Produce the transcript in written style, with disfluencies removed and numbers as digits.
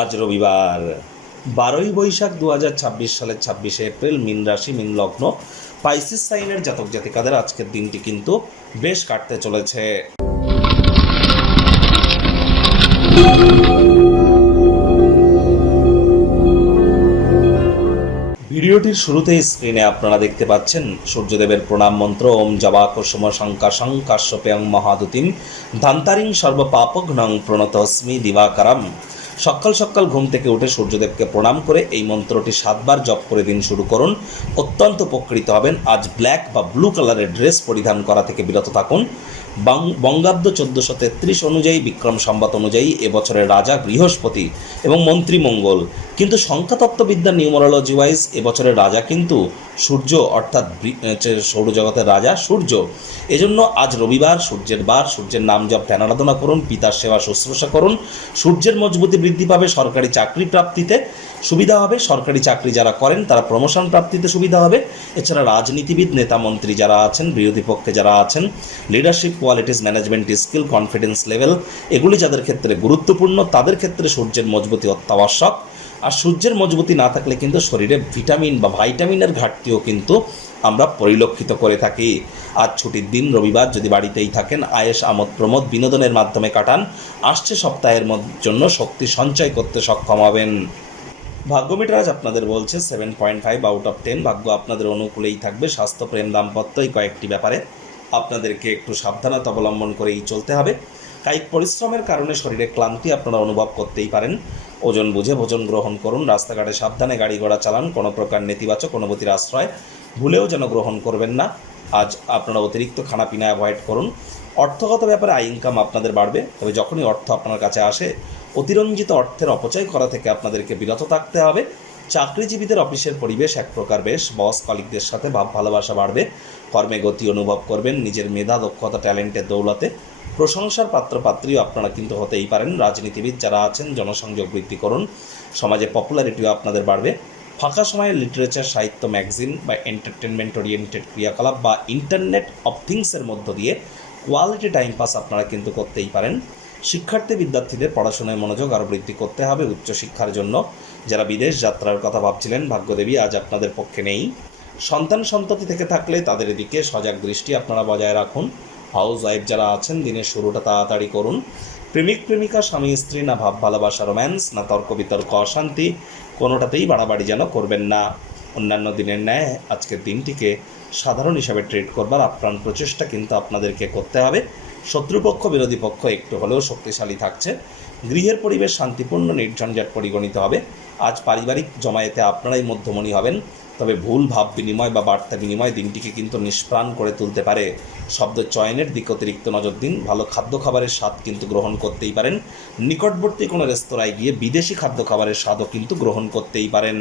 আজ রবিবার 12ই বৈশাখ 2026 সালের 26শে এপ্রিল। মীন রাশি, মীন লগ্ন, পাইসিস সাইনের জাতক জাতিকাদের আজকের দিনটি কিন্তু বেশ কাটতে চলেছে। ভিডিওটির শুরুতেই স্ক্রিনে আপনারা দেখতে পাচ্ছেন সূর্যদেবের প্রণাম মন্ত্র ওম জবা কুসুম শঙ্কাশং কাশ্যপেয়ং মহাদুতিম ধান্তারিং সর্বপাপঘ্নং প্রণতস্মি দিবাকারম। সকাল সকাল ঘুম থেকে উঠে সূর্যদেবকে প্রণাম করে এই মন্ত্রটি 7বার জপ করে দিন শুরু করুন। অত্যন্ত উপকৃত হবেন। আজ ব্ল্যাক বা ব্লু কালারের ড্রেস পরিধান করা থেকে বিরত থাকুন। বঙ্গাব্দ 1433 অনুযায়ী, বিক্রম সম্বত অনুযায়ী এবছরের রাজা বৃহস্পতি এবং মন্ত্রী মঙ্গল, কিন্তু সংখ্যাতত্ত্ববিদ্যা নিউমারোলজি ওয়াইজ এবছরের রাজা কিন্তু সূর্য, অর্থাৎ সৌরজগতের রাজা সূর্য। এজন্য আজ রবিবার, সূর্যের বার, সূর্যের নাম জপ ধ্যান আরাধনা করুন, পিতার সেবা শুশ্রূষা করুন। সূর্যের মজবুতি বৃদ্ধি পাবে, সরকারি চাকরি প্রাপ্তিতে সুবিধা হবে। সরকারি চাকরি যারা করেন তারা প্রমোশন প্রাপ্তিতে সুবিধা হবে। এছাড়া রাজনীতিবিদ, নেতা মন্ত্রী যারা আছেন, বিরোধী পক্ষে যারা আছেন, leadership qualities, management skill, confidence level, এগুলি যাদের ক্ষেত্রে গুরুত্বপূর্ণ তাদের ক্ষেত্রে সূর্যের মজবুতি অত্যাবশ্যক। আর সূর্যের মজবুতি না থাকলে কিন্তু শরীরে ভিটামিন বা ভাইটামিনের ঘাটতিও কিন্তু আমরা পরিলক্ষিত করে থাকি। আজ ছুটির দিন, রবিবার, যদি বাড়িতেই থাকেন আয়েশ আমোদ প্রমোদ বিনোদনের মাধ্যমে কাটান। আসছে সপ্তাহের জন্য শক্তি সঞ্চয় করতে সক্ষম হবেন। ভাগ্যমিটার আজ আপনাদের বলছে 7.5 আউট অফ 10। ভাগ্য আপনাদের অনুকূলেই থাকবে। স্বাস্থ্য, প্রেম, দাম্পত্য এই কয়েকটি ব্যাপারে আপনাদেরকে একটু সাবধানতা অবলম্বন করেই চলতে হবে। কায়িক পরিশ্রমের কারণে শরীরে ক্লান্তি আপনারা অনুভব করতেই পারেন। ওজন বুঝে ভোজন গ্রহণ করুন। রাস্তাঘাটে সাবধানে গাড়ি ঘোড়া চালান। কোনো প্রকার নেতিবাচক অনুভূতির আশ্রয় ভুলেও যেন গ্রহণ করবেন না। আজ আপনারা অতিরিক্ত খানাপিনা অ্যাভয়েড করুন। অর্থগত ব্যাপারে আয় ইনকাম আপনাদের বাড়বে, তবে যখনই অর্থ আপনার কাছে আসে অতিরঞ্জিত অর্থের অপচয় করা থেকে আপনাদেরকে বিরত থাকতে হবে। চাকরিজীবীদের অফিসের পরিবেশ এক প্রকার বেশ। বস কলিগদের সাথে ভাব ভালোবাসা বাড়বে। কর্মে গতি অনুভব করবেন। নিজের মেধা, দক্ষতা, ট্যালেন্টের দৌলতে প্রশংসার পাত্রপাত্রীও আপনারা কিন্তু হতেই পারেন। রাজনীতিবিদ যারা আছেন জনসংযোগ বৃদ্ধি করুন। সমাজে পপুলারিটিও আপনাদের বাড়বে। ফাঁকা সময়ে লিটারেচার, সাহিত্য, ম্যাগাজিন বা এন্টারটেনমেন্ট ওরিয়েন্টেড ক্রিয়াকলাপ বা ইন্টারনেট অফ থিংসের মধ্য দিয়ে কোয়ালিটি টাইম পাস আপনারা কিন্তু করতেই পারেন। শিক্ষার্থী বিদ্যার্থীদের পড়াশোনায় মনোযোগ আরও বৃদ্ধি করতে হবে উচ্চশিক্ষার জন্য। যারা বিদেশ যাত্রার কথা ভাবছিলেন, ভাগ্যদেবী আজ আপনাদের পক্ষে নেই। সন্তান সন্ততি থেকে থাকলে তাদের দিকে সজাগ দৃষ্টি আপনারা বজায় রাখুন। হাউস ওয়াইফ যারা আছেন দিনের শুরুটা তাড়াতাড়ি করুন। প্রেমিক প্রেমিকা, স্বামী স্ত্রী, না ভাব ভালোবাসা রোম্যান্স, না তর্ক বিতর্ক অশান্তি, কোনোটাতেই বাড়াবাড়ি যেন করবেন না। অন্যান্য দিনের ন্যায় আজকের দিনটিকে সাধারণ হিসাবে ট্রিট করবার আপ্রাণ প্রচেষ্টা কিন্তু আপনাদেরকে করতে হবে। শত্রুপক্ষ, বিরোধী পক্ষ একটু হলেও শক্তিশালী থাকছে। গৃহের পরিবেশ শান্তিপূর্ণ, নির্ঝঞ্ঝাট পরিগণিত হবে। আজ পারিবারিক জমায়েতে আপনারাই মধ্যমণি হবেন, তবে ভুল ভাব বিনিময় বা বার্তা বিনিময় দিনটিকে কিন্তু নিষ্প্রাণ করে তুলতে পারে। শব্দ চয়নের দিকে অতিরিক্ত নজর দিন। ভালো খাদ্য খাবারের স্বাদ কিন্তু গ্রহণ করতেই পারেন। নিকটবর্তী কোনো রেস্তোরাঁয় গিয়ে বিদেশি খাদ্য খাবারের স্বাদও কিন্তু গ্রহণ করতেই পারেন।